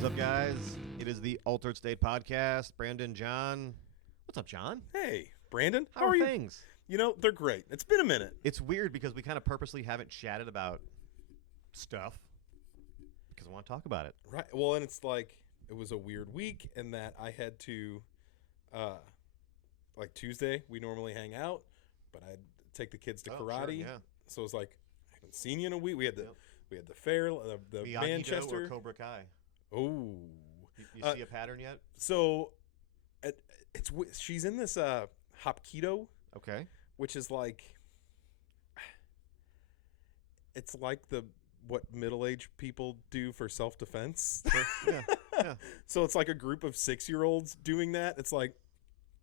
is up, guys? It is the Altered State Podcast. Brandon, John. What's up, John? Hey, Brandon. How are things? You know, they're great. It's been a minute. It's weird because we kind of purposely haven't chatted about stuff because I want to talk about it. Right. Well, and it's like it was a weird week in that I had to, like Tuesday, we normally hang out, but I'd take the kids to karate. Sure, yeah. So it was like, I haven't seen you in a week. We had the fair, the Miyagi-Do Manchester. or Cobra Kai? Oh. You see a pattern yet? So she's in this Hapkido. Okay. Which is like, it's like what middle-aged people do for self-defense. Sure. Yeah. So it's like a group of 6-year-olds doing that. It's like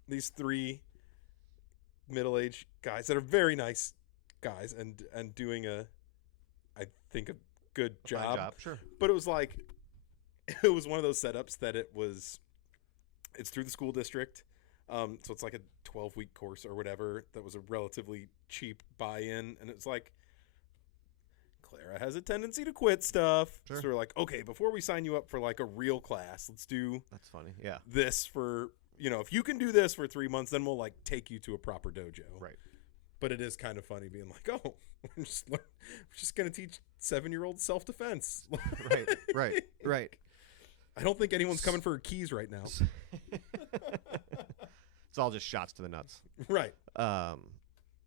these 3 middle-aged guys that are very nice guys and doing I think a good job. Fine job. Sure. But it was like, it was one of those setups that it's through the school district. So it's like a 12-week course or whatever that was a relatively cheap buy-in. And it's like, Clara has a tendency to quit stuff. Sure. So we're like, okay, before we sign you up for like a real class, let's do That's funny. Yeah. this for, if you can do this for 3 months, then we'll like take you to a proper dojo. Right. But it is kind of funny being like, oh, we're just going to teach 7-year-olds self-defense. Right. I don't think anyone's coming for keys right now. It's all just shots to the nuts. Right.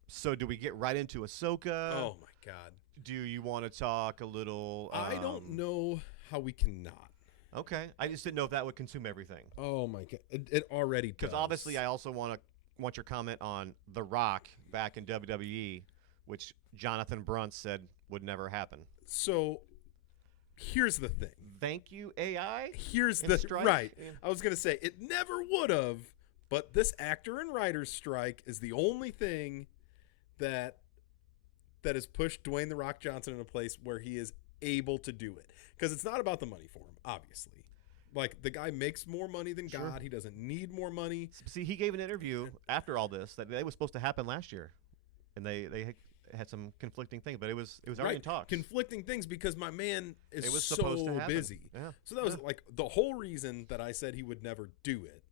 So do we get right into Ahsoka? Oh, my God. Do you want to talk a little? I don't know how we cannot. Okay. I just didn't know if that would consume everything. Oh, my God. It already does. Because obviously I also want your comment on The Rock back in WWE, which Jonathan Brunt said would never happen. So here's the thing. Thank you, AI? Here's the strike. Right. Yeah. I was going to say it never would have, but this actor and writer's strike is the only thing that has pushed Dwayne "The Rock" Johnson in a place where he is able to do it. Because it's not about the money for him, obviously. Like, the guy makes more money than Sure. God. He doesn't need more money. See, he gave an interview after all this that it was supposed to happen last year, and they had some conflicting things, but it was already in talks. Conflicting things because my man is it was supposed to happen. busy. Yeah. So that was like the whole reason that I said he would never do it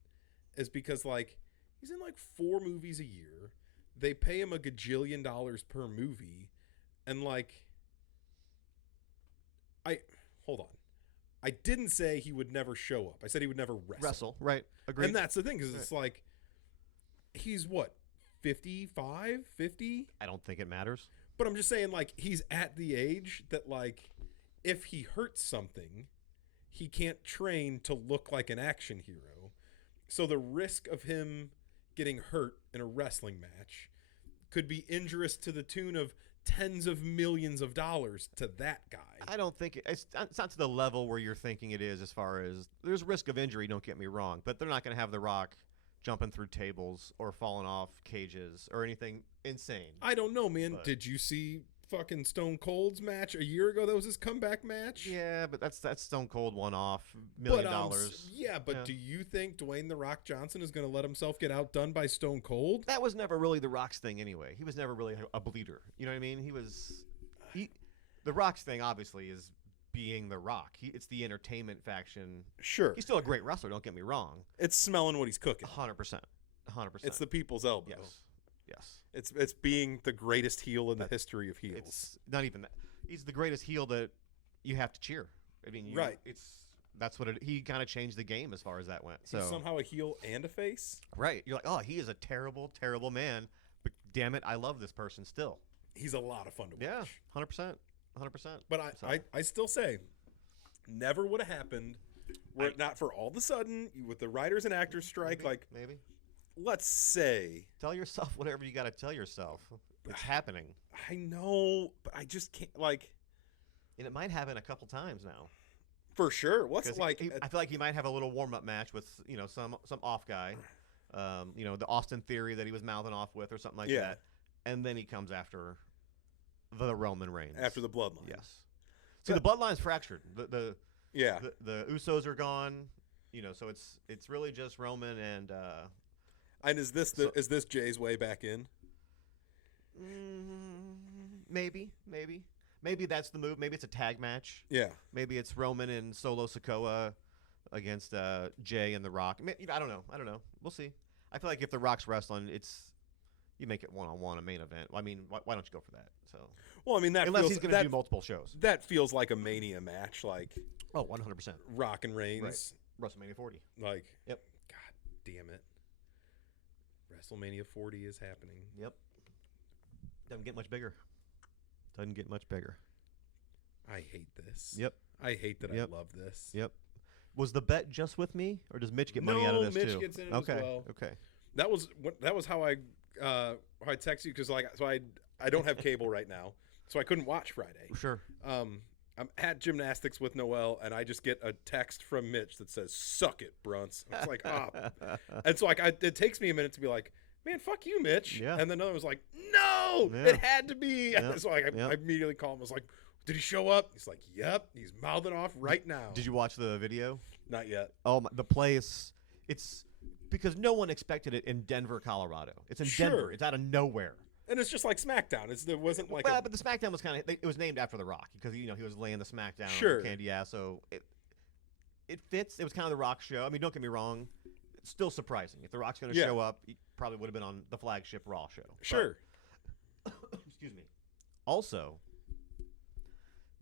is because like he's in like 4 movies a year. They pay him $1 gajillion per movie, and like hold on. I didn't say he would never show up. I said he would never wrestle. Right. Agreed. And that's the thing because it's like he's what? 55, 50? I don't think it matters. But I'm just saying, like, he's at the age that, like, if he hurts something, he can't train to look like an action hero. So the risk of him getting hurt in a wrestling match could be injurious to the tune of tens of millions of dollars to that guy. I don't think it's not to the level where you're thinking it is as far as there's risk of injury, don't get me wrong, but they're not going to have The Rock jumping through tables or falling off cages or anything insane. I don't know, man. But did you see fucking Stone Cold's match a year ago? That was his comeback match. Yeah, but that's Stone Cold one-off $1 million. Yeah, but do you think Dwayne "The Rock" Johnson is going to let himself get outdone by Stone Cold? That was never really The Rock's thing anyway. He was never really a bleeder. You know what I mean? The Rock's thing obviously is being The Rock. It's the entertainment faction. Sure. He's still a great wrestler, don't get me wrong. It's smelling what he's cooking. 100%. It's the people's elbow. Yes. It's being the greatest heel in the history of heels. It's not even that. He's the greatest heel that you have to cheer. I mean, right. That's what he kind of changed the game as far as that went. So he's somehow a heel and a face. Right. You're like, oh, he is a terrible, terrible man, but damn it, I love this person still. He's a lot of fun to watch. Yeah, 100%. But I still say, never would have happened were it not for all of a sudden with the writers and actors strike. Maybe. Let's say, tell yourself whatever you got to tell yourself. It's happening. I know, but I just can't and it might happen a couple times now. For sure. What's it like? I feel like he might have a little warm-up match with some off guy, the Austin Theory that he was mouthing off with or something like that, and then he comes after the Roman Reigns. After the bloodline. Yes. See, the bloodline's fractured. The Usos are gone. So it's really just Roman and. And is this Jay's way back in? Maybe that's the move. Maybe it's a tag match. Yeah. Maybe it's Roman and Solo Sikoa against Jay and The Rock. I don't know. We'll see. I feel like if The Rock's wrestling, you make it one-on-one, a main event. I mean, why don't you go for that? So, Well, I mean, unless he's going to do multiple shows. That feels like a Mania match, like 100%. Rock and Reigns. Right. WrestleMania 40. Like, yep. God damn it. WrestleMania 40 is happening. Yep. Doesn't get much bigger. I hate this. Yep. I hate that I love this. Yep. Was the bet just with me, or does Mitch get money out of this Mitch too? Gets in it okay. as well. Okay. That was how I text you because I don't have cable right now, so I couldn't watch Friday. Sure. I'm at gymnastics with Noelle, and I just get a text from Mitch that says "Suck it, Brunts." It's like, and so it takes me a minute to be like, man, fuck you, Mitch. Yeah. And then another was like, no, it had to be. Yeah. So I immediately called him. I was like, did he show up? He's like, yep. He's mouthing off right now. Did you watch the video? Not yet. Oh, the place. It's because no one expected it in Denver, Colorado. It's in Denver. It's out of nowhere. And it's just like SmackDown. There wasn't like. But the SmackDown was it was named after The Rock because he was laying the SmackDown on candy ass. So it fits. It was kind of The Rock show. I mean, don't get me wrong. It's still surprising. If The Rock's going to show up, he probably would have been on the flagship Raw show. Sure. But, excuse me. Also,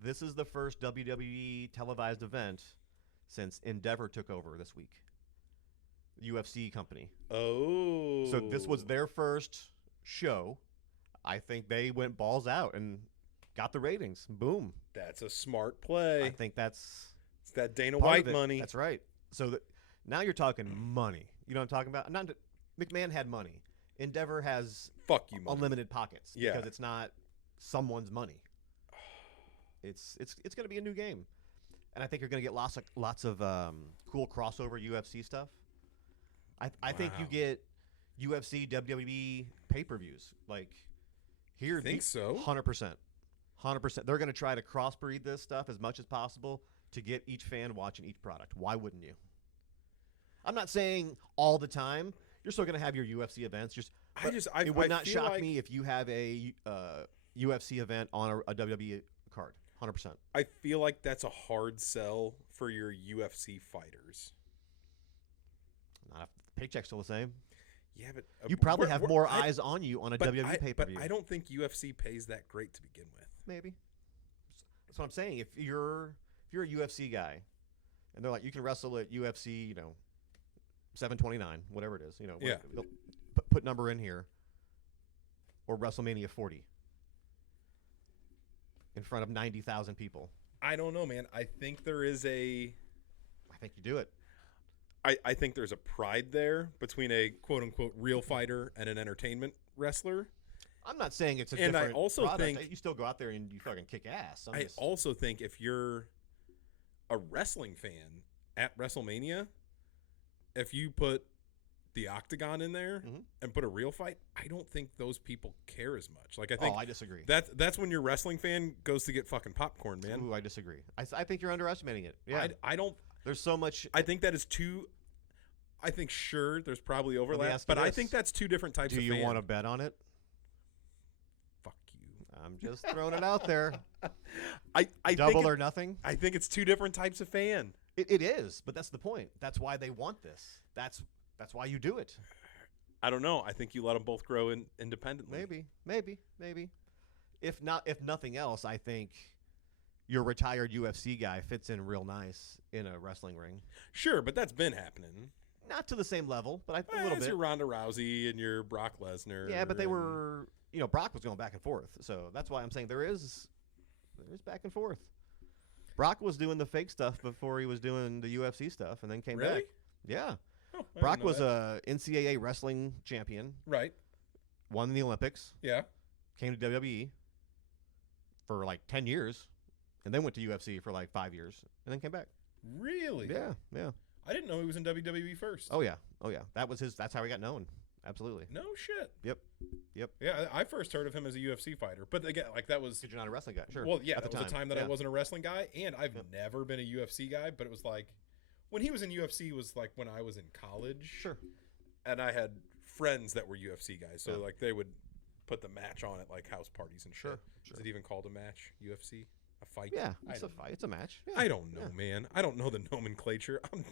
this is the first WWE televised event since Endeavor took over this week. UFC company. Oh. So this was their first show. I think they went balls out and got the ratings. Boom. That's a smart play. I think it's that Dana White money. That's right. So now you're talking money. You know what I'm talking about? McMahon had money. Endeavor has money. Unlimited pockets because it's not someone's money. It's going to be a new game, and I think you're going to get lots of cool crossover UFC stuff. I think you get UFC WWE pay-per-views like here. I think so. 100%. They're going to try to crossbreed this stuff as much as possible to get each fan watching each product. Why wouldn't you? I'm not saying all the time. You're still going to have your UFC events. It would not shock me if you have a UFC event on a WWE card. 100%. I feel like that's a hard sell for your UFC fighters. Not if the paycheck's still the same. Yeah, but you probably have more eyes on you on a WWE pay-per-view. But I don't think UFC pays that great to begin with. Maybe. That's what I'm saying. If you're a UFC guy, and they're like, you can wrestle at UFC, 729, whatever it is, put number in here, or WrestleMania 40 in front of 90,000 people. I don't know, man. I think there is I think you do it. I think there's a pride there between a quote-unquote real fighter and an entertainment wrestler. I'm not saying it's a different I also product. think you still go out there and you fucking kick ass. I also think if you're a wrestling fan at WrestleMania, if you put the Octagon in there and put a real fight, I don't think those people care as much. Like I think I disagree. That's when your wrestling fan goes to get fucking popcorn, man. Ooh, I disagree. I think you're underestimating it. Yeah, I don't. There's so much. I think that is too. I think there's probably overlap, but I think that's two different types of fan. Do you want to bet on it? Fuck you. I'm just throwing it out there. I double think or nothing. I think it's two different types of fan. It is, but that's the point. That's why they want this. That's why you do it. I don't know. I think you let them both grow independently. Maybe. If nothing else, I think your retired UFC guy fits in real nice in a wrestling ring. Sure, but that's been happening. Not to the same level, but a little bit. Your Ronda Rousey and your Brock Lesnar. Yeah, but they were, Brock was going back and forth. So that's why I'm saying there is back and forth. Brock was doing the fake stuff before he was doing the UFC stuff, and then came back. Yeah. Oh, Brock was a NCAA wrestling champion. Right. Won the Olympics. Yeah. Came to WWE for like 10 years, and then went to UFC for like 5 years, and then came back. Really? Yeah. I didn't know he was in WWE first. Oh yeah. That's how he got known. Absolutely. No shit. Yep. Yeah, I first heard of him as a UFC fighter, but again, like that was. Because you're not a wrestling guy. Sure. Well, yeah, that was a time that I wasn't a wrestling guy, and I've never been a UFC guy. But it was like when he was in UFC was like when I was in college. Sure. And I had friends that were UFC guys, so like they would put the match on at like house parties and shit. Sure. Is it even called a match? UFC? A fight? Yeah, it's a fight. It's a match. Yeah. I don't know, man. I don't know the nomenclature. I'm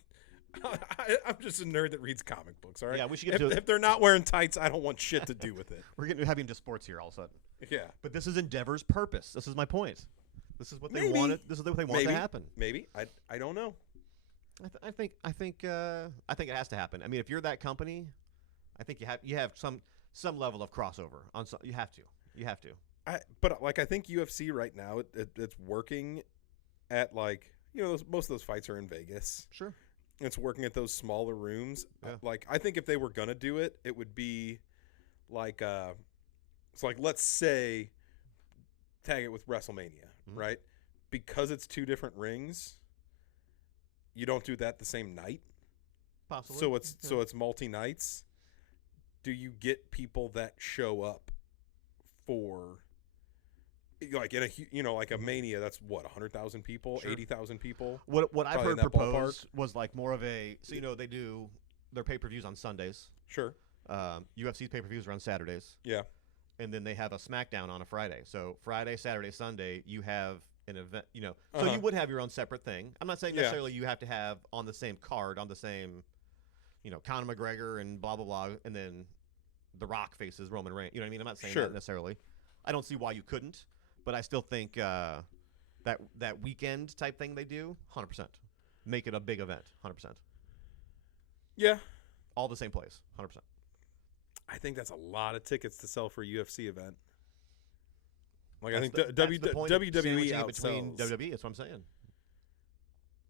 just a nerd that reads comic books. All right. Yeah, we should get to if they're not wearing tights, I don't want shit to do with it. We're getting having to sports here all of a sudden. Yeah. But this is Endeavor's purpose. This is my point. This is what they Maybe. wanted. This is what they want to happen. Maybe. I don't know. I think it has to happen. I mean, if you're that company, I think you have some level of crossover on. You have to. But like I think UFC right now it's working at like most of those fights are in Vegas. Sure. It's working at those smaller rooms. Yeah. Like I think if they were gonna do it, it would be like it's like let's say tag it with WrestleMania, right? Because it's two different rings. You don't do that the same night. Possibly. So it's multi nights. Do you get people that show up for like in a Mania? That's what 100,000 people, Sure. 80,000 people. What I've Probably heard in that proposed was like more of a they do their pay-per-views on Sundays. Sure. UFC's pay-per-views are on Saturdays. Yeah. And then they have a SmackDown on a Friday. So Friday, Saturday, Sunday, you have an event. So you would have your own separate thing. I'm not saying necessarily you have to have on the same card, on the same, Conor McGregor and blah blah blah, and then The Rock faces Roman Reigns. You know what I mean? I'm not saying Sure. that necessarily. I don't see why you couldn't, but I still think that weekend type thing they do, 100%, make it a big event, 100%. Yeah. All the same place, 100%. I think that's a lot of tickets to sell for a UFC event. Like That's I think WWE outsells between outsells. WWE. That's what I'm saying.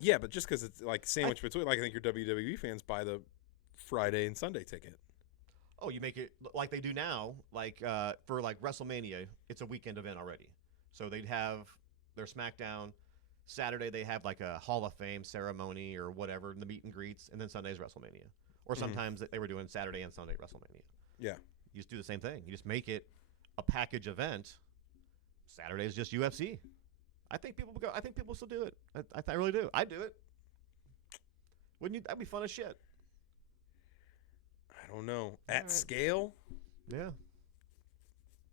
Yeah, but just because it's like sandwich between, like I think your WWE fans buy the Friday and Sunday ticket. Oh, you make it like they do now. Like for like WrestleMania, it's a weekend event already. So they'd have their SmackDown. Saturday they have like a Hall of Fame ceremony or whatever, the meet and greets, and then Sunday's WrestleMania. Or sometimes they were doing Saturday and Sunday WrestleMania. Yeah. You just do the same thing. You just make it a package event. Saturday is just UFC. I think people go. I think people still do it. I really do. I do it. Wouldn't you? That'd be fun as shit. I don't know. At right. scale, Yeah.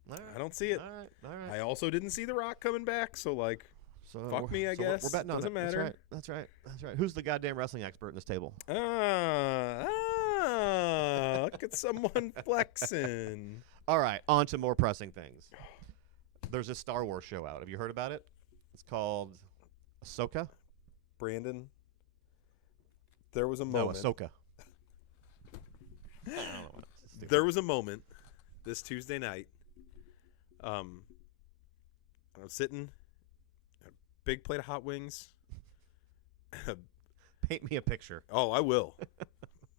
All right. I don't see it. All right. I also didn't see The Rock coming back, so like, So fuck me, I so guess. We're betting on Doesn't it. matter. That's right. Who's the goddamn wrestling expert in this table? Look at someone flexing. All right, on to more pressing things. There's a Star Wars show out. Have you heard about it? It's called Ahsoka. Brandon, there was a moment. No, Ahsoka. I don't know. There was a moment this Tuesday night. I was sitting, a big plate of hot wings. Paint me a picture. Oh, I will.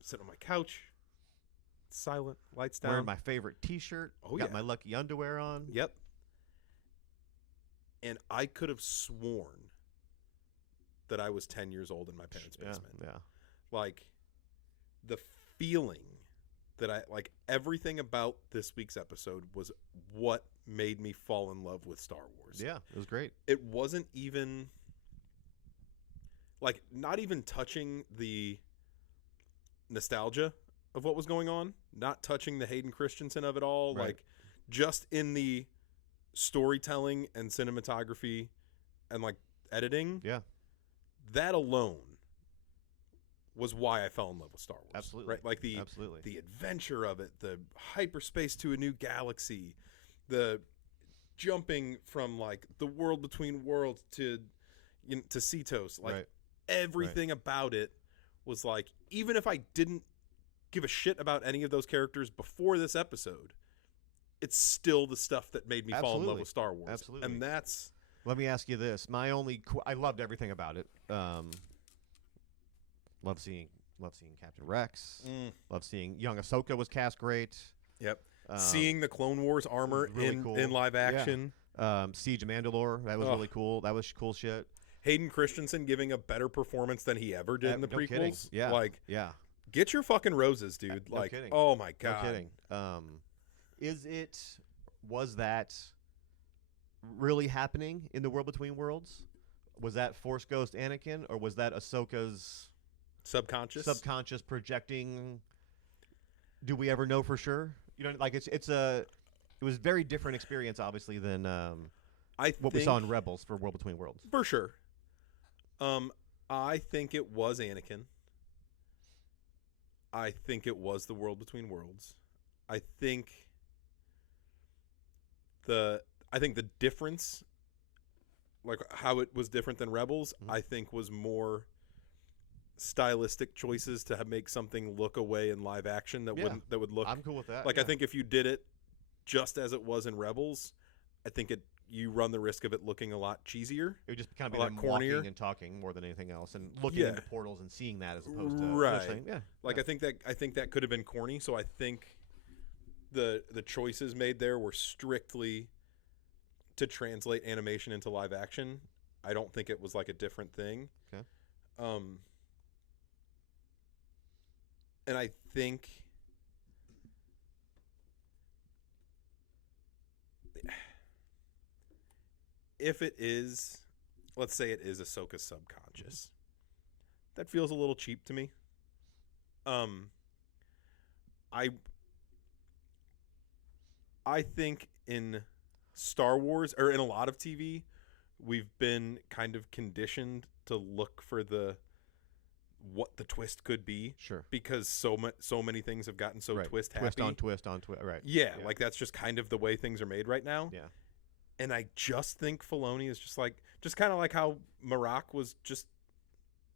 Sitting on my couch, silent, lights down. Wearing my favorite T-shirt. Oh, Got yeah. my lucky underwear on. Yep. And I could have sworn that I was 10 years old in my parents' basement. Yeah. Like, the feeling that everything about this week's episode was what made me fall in love with Star Wars. Yeah, it was great. It wasn't even, not even touching the nostalgia of what was going on, not touching the Hayden Christensen of it all, Right. just in the storytelling and cinematography and editing. Yeah. That alone was why I fell in love with Star Wars. Absolutely. Right? Absolutely. The adventure of it, the hyperspace to a new galaxy, the jumping from the world between worlds to Cetos. Right. Everything about it was even if I didn't give a shit about any of those characters before this episode, it's still the stuff that made me fall in love with Star Wars. Absolutely. And that's... Let me ask you this. I loved everything about it. Love seeing Captain Rex. Love seeing young Ahsoka was cast great. Yep. Seeing the Clone Wars armor really cool. in live action. Yeah. Siege of Mandalore. That was really cool. That was cool shit. Hayden Christensen giving a better performance than he ever did in the no prequels. kidding. Yeah. Yeah. Get your fucking roses, dude. No kidding. Oh my God. No kidding. Was that really happening in the world between worlds? Was that Force Ghost Anakin, or was that Ahsoka's subconscious projecting? Do we ever know for sure? It was a very different experience, obviously, than what we saw in Rebels for World Between Worlds. For sure. I think it was Anakin. I think it was the World Between Worlds. I think the difference, like how it was different than Rebels, I think was more stylistic choices to make something look away in live action that would look. I'm cool with that. Like I think if you did it just as it was in Rebels, I think you run the risk of it looking a lot cheesier. It would just kind of a be lot them cornier walking and talking more than anything else, and looking into portals and seeing that as opposed to right. Yeah, like I think that could have been corny. So I think the choices made there were strictly to translate animation into live action. I don't think it was like a different thing. Okay. And I think if it is, let's say it is Ahsoka's subconscious, that feels a little cheap to me. I think in Star Wars, or in a lot of TV, we've been kind of conditioned to look for what the twist could be. Sure. Because so many things have gotten so twist happy. Twist on twist. Right. Yeah, like that's just kind of the way things are made right now. Yeah. And I just think Filoni is just kind of like how Marak was just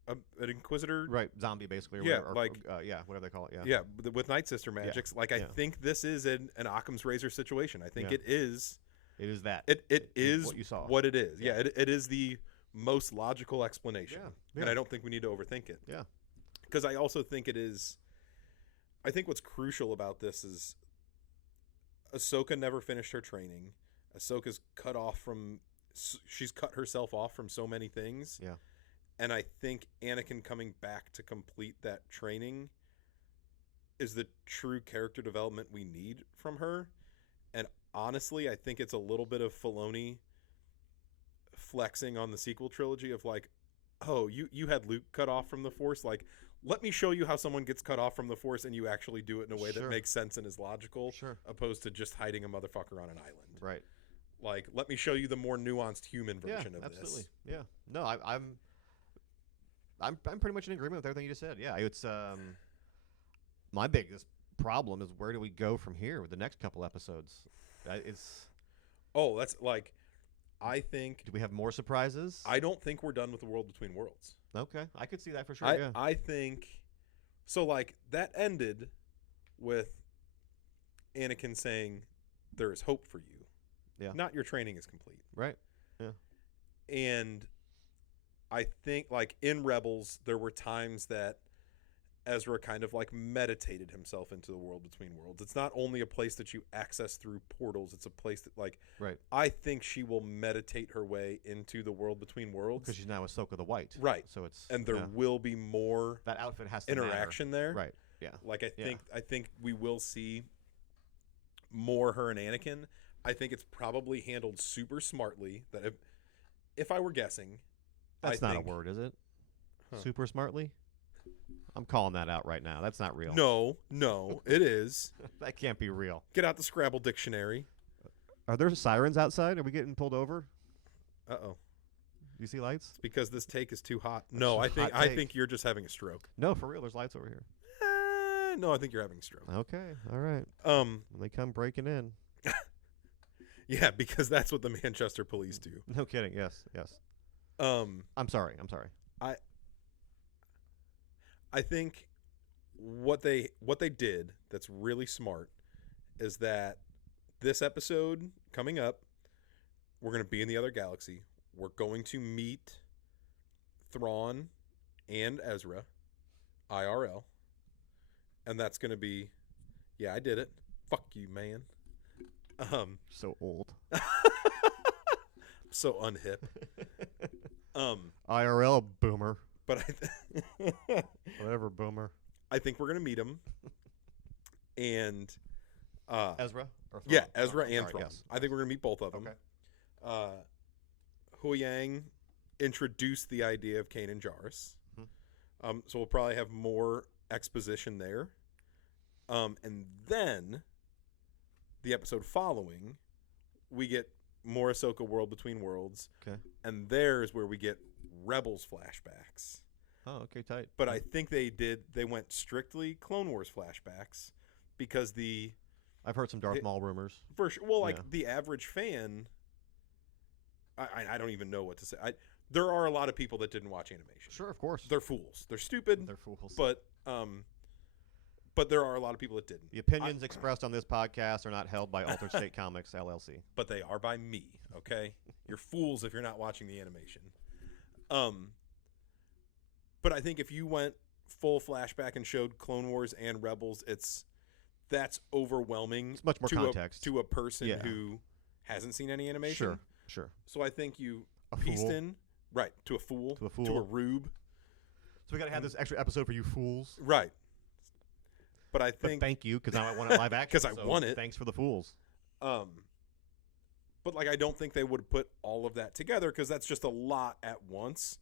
an Inquisitor. Right. Zombie, basically. Or Yeah, whatever, whatever they call it. Yeah, with Night Sister magics. Yeah. Like, I think this is an Occam's razor situation. I think it is. It is that. It is what you saw. What it is. Yeah, it is the most logical explanation. Yeah. And I don't think we need to overthink it. Yeah. Because I also think it is. I think what's crucial about this is Ahsoka never finished her training. Ahsoka's she's cut herself off from so many things. Yeah. And I think Anakin coming back to complete that training is the true character development we need from her. And honestly, I think it's a little bit of Filoni flexing on the sequel trilogy of like, oh, you had Luke cut off from the Force. Like, let me show you how someone gets cut off from the Force and you actually do it in a way that makes sense and is logical, opposed to just hiding a motherfucker on an island. Right. Like, let me show you the more nuanced human version of absolutely. this. Yeah. No, I'm pretty much in agreement with everything you just said. Yeah, it's my biggest problem is where do we go from here with the next couple episodes? That's like, I think. Do we have more surprises? I don't think we're done with the World Between Worlds. Okay, I could see that for sure. I think so. Like, that ended with Anakin saying, "There is hope for you." Yeah. Not your training is complete. Right. Yeah. And I think, like, in Rebels, there were times that Ezra kind of like meditated himself into the World Between Worlds. It's not only a place that you access through portals, it's a place that, like, I think she will meditate her way into the World Between Worlds. Because she's now Ahsoka the White. Right. So it's, and there will be more that outfit has to interaction matter. there. Right. Yeah. Like, I think we will see more her and Anakin. I think it's probably handled super smartly. That if I were guessing, that's not a word, is it? Huh. Super smartly? I'm calling that out right now. That's not real. No, it is. That can't be real. Get out the Scrabble dictionary. Are there sirens outside? Are we getting pulled over? Uh-oh. Do you see lights? It's because this take is too hot. No, I think you're just having a stroke. No, for real. There's lights over here. No, I think you're having a stroke. Okay. All right. When they come breaking in. Yeah, because that's what the Manchester police do. No kidding. Yes. I'm sorry. I think what they did that's really smart is that this episode coming up, we're going to be in the other galaxy. We're going to meet Thrawn and Ezra IRL. And that's going to be, yeah, I did it. Fuck you, man. So old. So unhip. IRL boomer. But whatever, boomer. I think we're gonna meet him. And Ezra or Thrawn? Yeah, Ezra and Thrawn. Yes. I think we're gonna meet both of them. Okay. Huyang introduced the idea of Kanan Jarrus. So we'll probably have more exposition there. And then the episode following, we get more Ahsoka World Between Worlds. Okay. And there's where we get Rebels flashbacks. Oh, okay, tight. But I think they went strictly Clone Wars flashbacks because I've heard some Darth Maul rumors. For sure. Well, like the average fan, I don't even know what to say. There are a lot of people that didn't watch animation. Sure, of course. They're fools. They're stupid. They're fools. But there are a lot of people that didn't. The opinions expressed on this podcast are not held by Altered State Comics, LLC. But they are by me, okay? You're fools if you're not watching the animation. But I think if you went full flashback and showed Clone Wars and Rebels, that's overwhelming. It's much more context. To a person who hasn't seen any animation. Sure. So I think you a pieced fool. in, right, to a fool, To a fool. to a rube. So we got to have this extra episode for you fools. Right. But I think... But thank you, because now I want it live action. Because I want it. Thanks for the fools. But like, I don't think they would put all of that together because that's just a lot at once.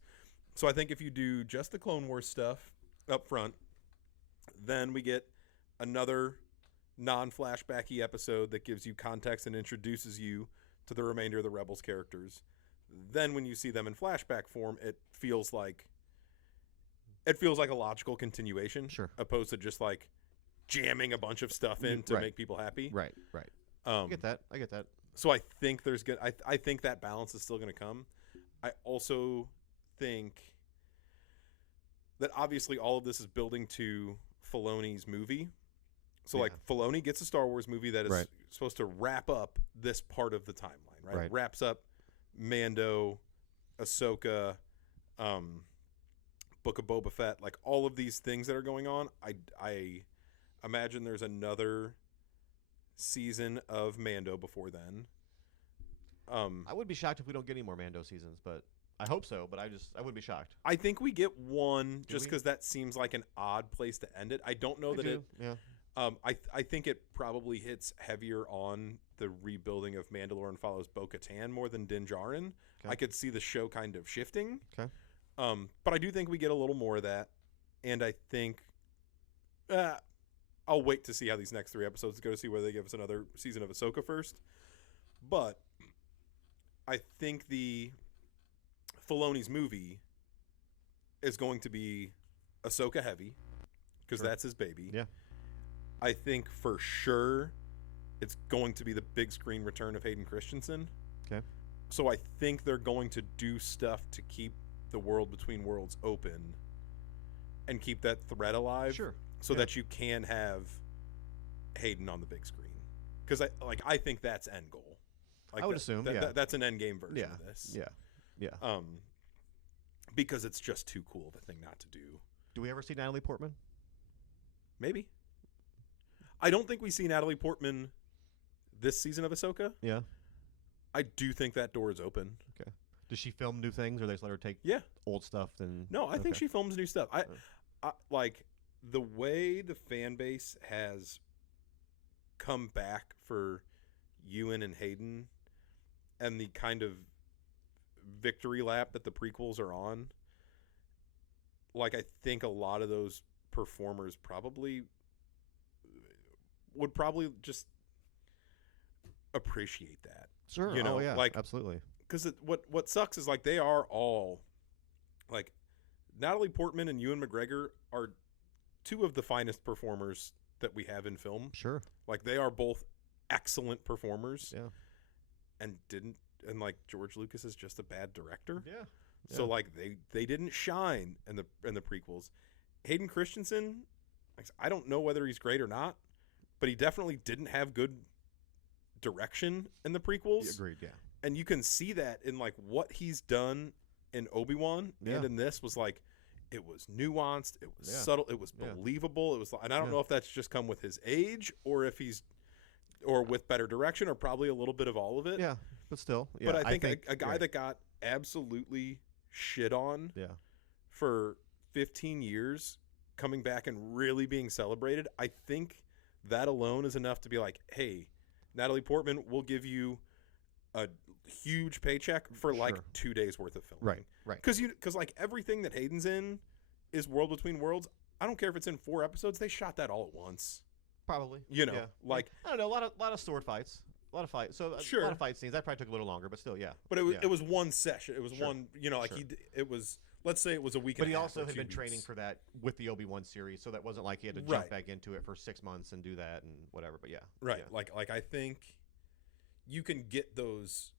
So I think if you do just the Clone Wars stuff up front, then we get another non-flashbacky episode that gives you context and introduces you to the remainder of the Rebels characters. Then when you see them in flashback form, it feels like a logical continuation, opposed to just like jamming a bunch of stuff in to make people happy. Right. I get that. So I think I think that balance is still going to come. I also think that obviously all of this is building to Filoni's movie. So like Filoni gets a Star Wars movie that is supposed to wrap up this part of the timeline, right? Wraps up Mando, Ahsoka, Book of Boba Fett, like all of these things that are going on. I imagine there's another season of Mando before then. I would be shocked if we don't get any more Mando seasons, but I hope so. But I would be shocked. I think we get one just because that seems like an odd place to end it. I don't know that it. Yeah. I think it probably hits heavier on the rebuilding of Mandalore and follows Bo-Katan more than Din Djarin. Okay. I could see the show kind of shifting. Okay. But I do think we get a little more of that, and I think I'll wait to see how these next 3 episodes go to see whether they give us another season of Ahsoka first. But I think the Filoni's movie is going to be Ahsoka heavy because that's his baby. Yeah. I think for sure it's going to be the big screen return of Hayden Christensen. Okay. So I think they're going to do stuff to keep the World Between Worlds open and keep that thread alive. Sure. So that you can have Hayden on the big screen. Because I think that's end goal. Like I would assume, that's an end game version of this. Yeah. Because it's just too cool of a thing not to do. Do we ever see Natalie Portman? Maybe. I don't think we see Natalie Portman this season of Ahsoka. Yeah. I do think that door is open. Okay. Does she film new things, or they just let her take old stuff? No, I think she films new stuff. I like the way the fan base has come back for Ewan and Hayden, and the kind of victory lap that the prequels are on. Like, I think a lot of those performers would probably just appreciate that. Sure. You know, like, absolutely. Because what sucks is like they are all like Natalie Portman and Ewan McGregor are 2 of the finest performers that we have in film. Sure. Like they are both excellent performers. Yeah. And like George Lucas is just a bad director. Yeah. So like they didn't shine in the prequels. Hayden Christensen, I don't know whether he's great or not, but he definitely didn't have good direction in the prequels. Agreed, yeah. And you can see that in like what he's done in Obi-Wan and in this was like it was nuanced, it was subtle, it was believable. It was, and I don't know if that's just come with his age or if or with better direction or probably a little bit of all of it. Yeah, but still. Yeah, but I think a guy that got absolutely shit on for 15 years coming back and really being celebrated, I think that alone is enough to be like, hey, Natalie Portman, we'll give you a huge paycheck for like 2 days worth of filming. Right. Because like everything that Hayden's in is World Between Worlds. I don't care if it's in 4 episodes. They shot that all at once. Probably. You know, like I don't know, a lot of sword fights. A lot of fight. So Sure. a lot of fight scenes. That probably took a little longer, but still, yeah. But it was Yeah. it was one session. It was Sure. one. Like Sure. it was. Let's say it was a week. But and he a half also or had 2 been training weeks. for that with the Obi-Wan series, so that wasn't like he had to Right. jump back into it for 6 months and do that and whatever. But yeah, Right. Yeah. Like I think you can get those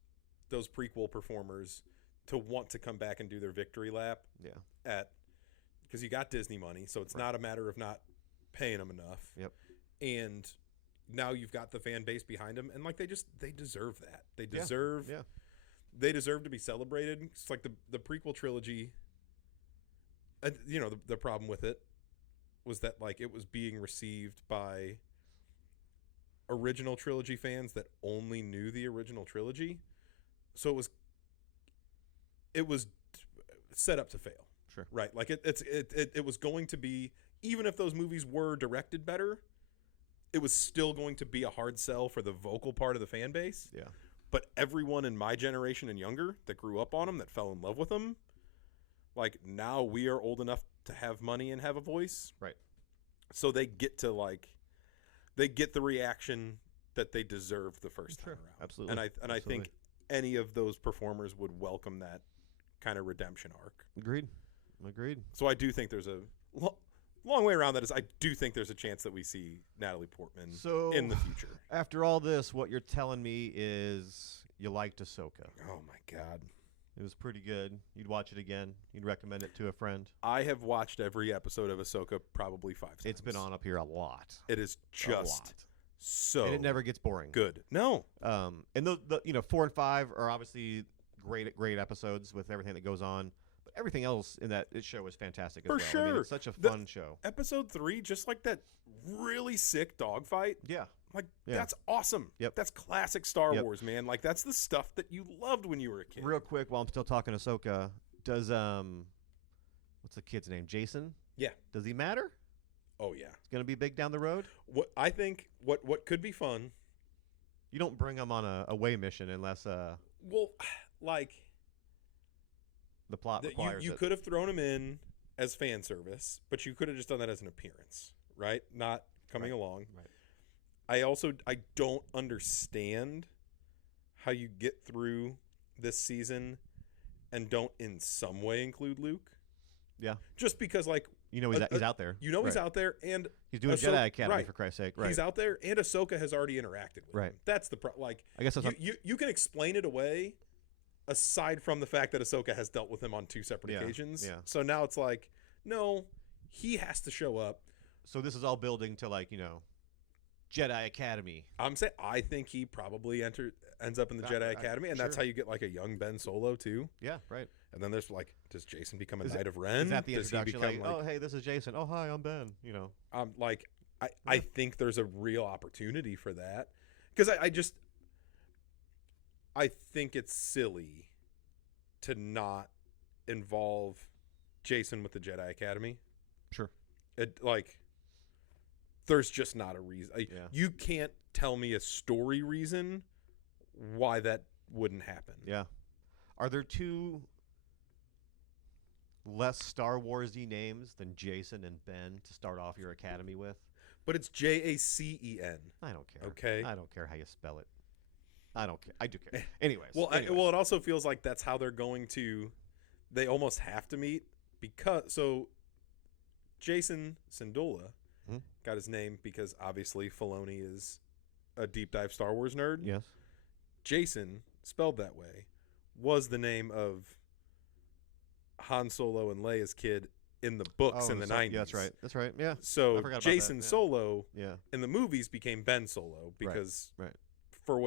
prequel performers to want to come back and do their victory lap Yeah. because you got Disney money, so it's Right. not a matter of not paying them enough. Yep. And now you've got the fan base behind them, and like they deserve that. They Yeah. deserve Yeah. they deserve to be celebrated. It's like the prequel trilogy. The problem with it was that like it was being received by original trilogy fans that only knew the original trilogy, so it was set up to fail. Sure. Right? Like it was going to be, even if those movies were directed better, it was still going to be a hard sell for the vocal part of the fan base. Yeah. But everyone in my generation and younger that grew up on them, that fell in love with them, like now we are old enough to have money and have a voice. Right. So they get the reaction that they deserved the first time around. Absolutely. And I think any of those performers would welcome that kind of redemption arc. Agreed. So I do think there's a long way around that is I do think there's a chance that we see Natalie Portman in the future. After all this, what you're telling me is you liked Ahsoka. Oh my God. It was pretty good. You'd watch it again. You'd recommend it to a friend. I have watched every episode of Ahsoka probably 5 times. It's been on up here a lot. It is A lot. just so And it never gets boring. good. No. And the 4 and 5 are obviously great episodes with everything that goes on. But everything else in that show is fantastic as For well. I mean, sure. it's such a fun show. Episode 3, just like that really sick dogfight. Yeah. Like, Yeah. that's awesome. Yep. That's classic Star Yep. Wars, man. Like, that's the stuff that you loved when you were a kid. Real quick, while I'm still talking Ahsoka, does what's the kid's name? Jason? Yeah. Does he matter? Oh, yeah. It's gonna be big down the road. What I think what could be fun. You don't bring him on a away mission unless Well, like the plot requires you it. could have thrown him in as fan service, but you could have just done that as an appearance, right? Not coming along. Right. I don't understand how you get through this season and don't in some way include Luke. Yeah. Just because, like, You know he's out there. you know he's Right. out there, and He's doing Ahsoka- Jedi Academy right. for Christ's sake. Right. he's out there, and Ahsoka has already interacted with Right. him. That's the like. I guess that's You can explain it away, aside from the fact that Ahsoka has dealt with him on 2 separate Yeah, occasions. yeah. So now it's like, no, he has to show up. so this is all building to Jedi Academy. I think he probably ends up in the Jedi Academy, and that's sure. how you get like a young Ben Solo too. Yeah, right. And then there's like, does Jason become a Is Knight of Ren? Is that the Does he introduction? become Oh, hey, this is Jason. Oh, hi, I'm Ben. like I think there's a real opportunity for that, because I think it's silly to not involve Jason with the Jedi Academy. Sure. There's just not a reason. Yeah. You can't tell me a story reason why that wouldn't happen. Yeah. Are there 2 less Star Warsy names than Jason and Ben to start off your academy with? But it's Jacen. I don't care. Okay. I don't care how you spell it. I don't care. I do care. Anyways. Well, it also feels like that's how they're going to. They almost have to meet, because Jason Syndulla got his name because obviously Filoni is a deep dive Star Wars nerd. Yes. Jason, spelled that way, was the name of Han Solo and Leia's kid in the books in the 90s. Yeah, that's right. Yeah. I So forgot about Jason that, yeah. Solo Yeah. in the movies became Ben Solo because Right. for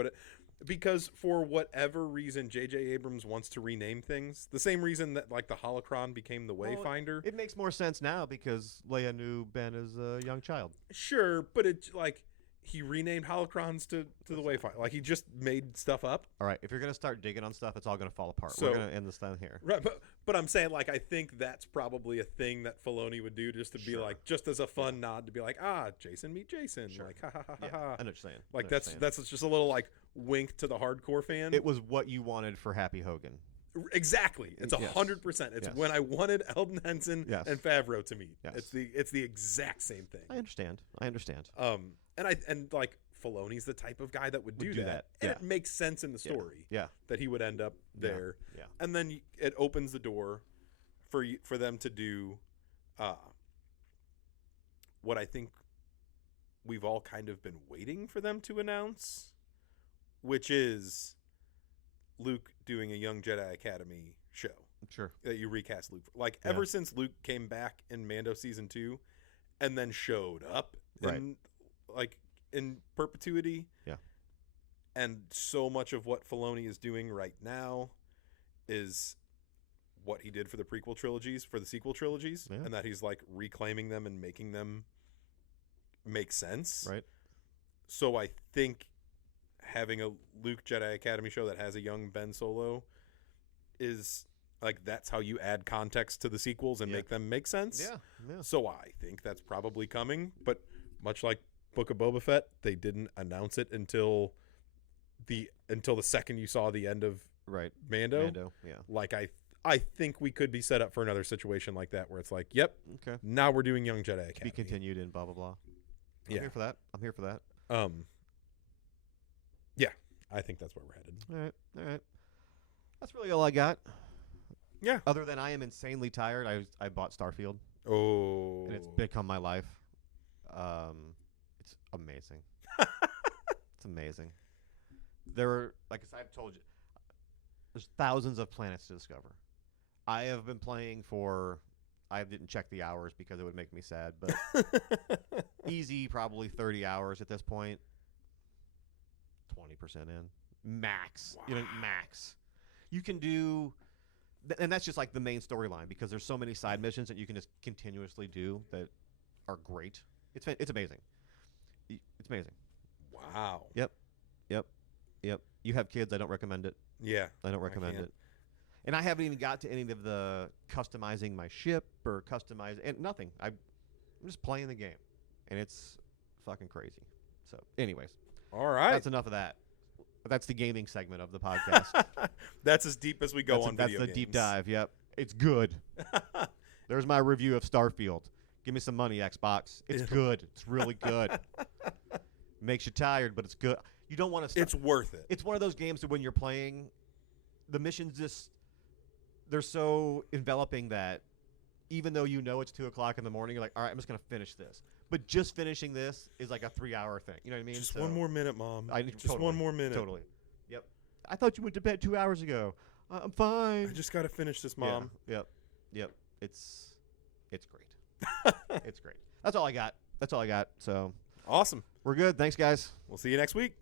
whatever reason J.J. Abrams wants to rename things, the same reason that like the Holocron became the Well, Wayfinder. It makes more sense now because Leia knew Ben as a young child. Sure, but it like he renamed holocrons to the Wayfinder. Like he just made stuff up. All right, if you're going to start digging on stuff, it's all going to fall apart. So- We're going to end this down here. Right, but I'm saying like I think that's probably a thing that Filoni would do just to be Sure. like just as a fun nod to be like, Jason meet Jason. Sure. Like ha ha ha Yeah, ha. I know what you're saying. Like I know what you're that's just a little like wink to the hardcore fan. saying. It was what you wanted for Happy Hogan. Exactly. It's Yes. 100%. It's Yes. when I wanted Eldon Henson Yes. and Favreau to meet. Yes. It's the exact same thing. I understand. And like Filoni's the type of guy that would do do that. that. And Yeah. it makes sense in the story Yeah. that he would end up there. Yeah. And then it opens the door for them to do what I think we've all kind of been waiting for them to announce, which is Luke doing a Young Jedi Academy show. Sure. That you recast Luke. Like, ever since Luke came back in Mando Season 2 and then showed up in, in perpetuity. Yeah. And so much of what Filoni is doing right now is what he did for the prequel trilogies, for the sequel trilogies, and that he's like reclaiming them and making them make sense. Right. So I think having a Luke Jedi Academy show that has a young Ben Solo is like, that's how you add context to the sequels and make them make sense. Yeah. So I think that's probably coming, but much like Book of Boba Fett, they didn't announce it until the second you saw the end of Mando. Yeah. Like, I think we could be set up for another situation like that where it's like, yep, okay, now we're doing Young Jedi Academy. Be continued in blah blah blah. I'm here for that. Yeah, I think that's where we're headed. All right. That's really all I got. Yeah. Other than I am insanely tired. I bought Starfield. Oh. And it's become my life. It's amazing. It's amazing. There are, like I've told you, there's thousands of planets to discover. I have been playing for, I didn't check the hours because it would make me sad, but easy, probably 30 hours at this point. 20% in. Max. Wow. Max. You can do, and that's just like the main storyline, because there's so many side missions that you can just continuously do that are great. It's amazing. It's amazing. Wow. Yep. You have kids, I don't recommend it. Yeah. I don't recommend it. And I haven't even got to any of the customizing my ship or nothing. I'm just playing the game, and it's fucking crazy. So, anyways. All right. That's enough of that. That's the gaming segment of the podcast. That's as deep as we go on video games. That's the deep dive. Yep. It's good. There's my review of Starfield. Give me some money, Xbox. It's good. It's really good. Makes you tired, but it's good. You don't want to stop. It's worth it. It's one of those games that when you're playing, the missions they're so enveloping that even though you know it's 2 o'clock in the morning, you're like, all right, I'm just going to finish this. But just finishing this is like a 3-hour thing. You know what I mean? Just one more minute, Mom. Just totally, one more minute. Totally. Yep. I thought you went to bed 2 hours ago. I'm fine. I just got to finish this, Mom. Yeah. Yep. It's great. It's great. That's all I got. So awesome. We're good. Thanks, guys. We'll see you next week.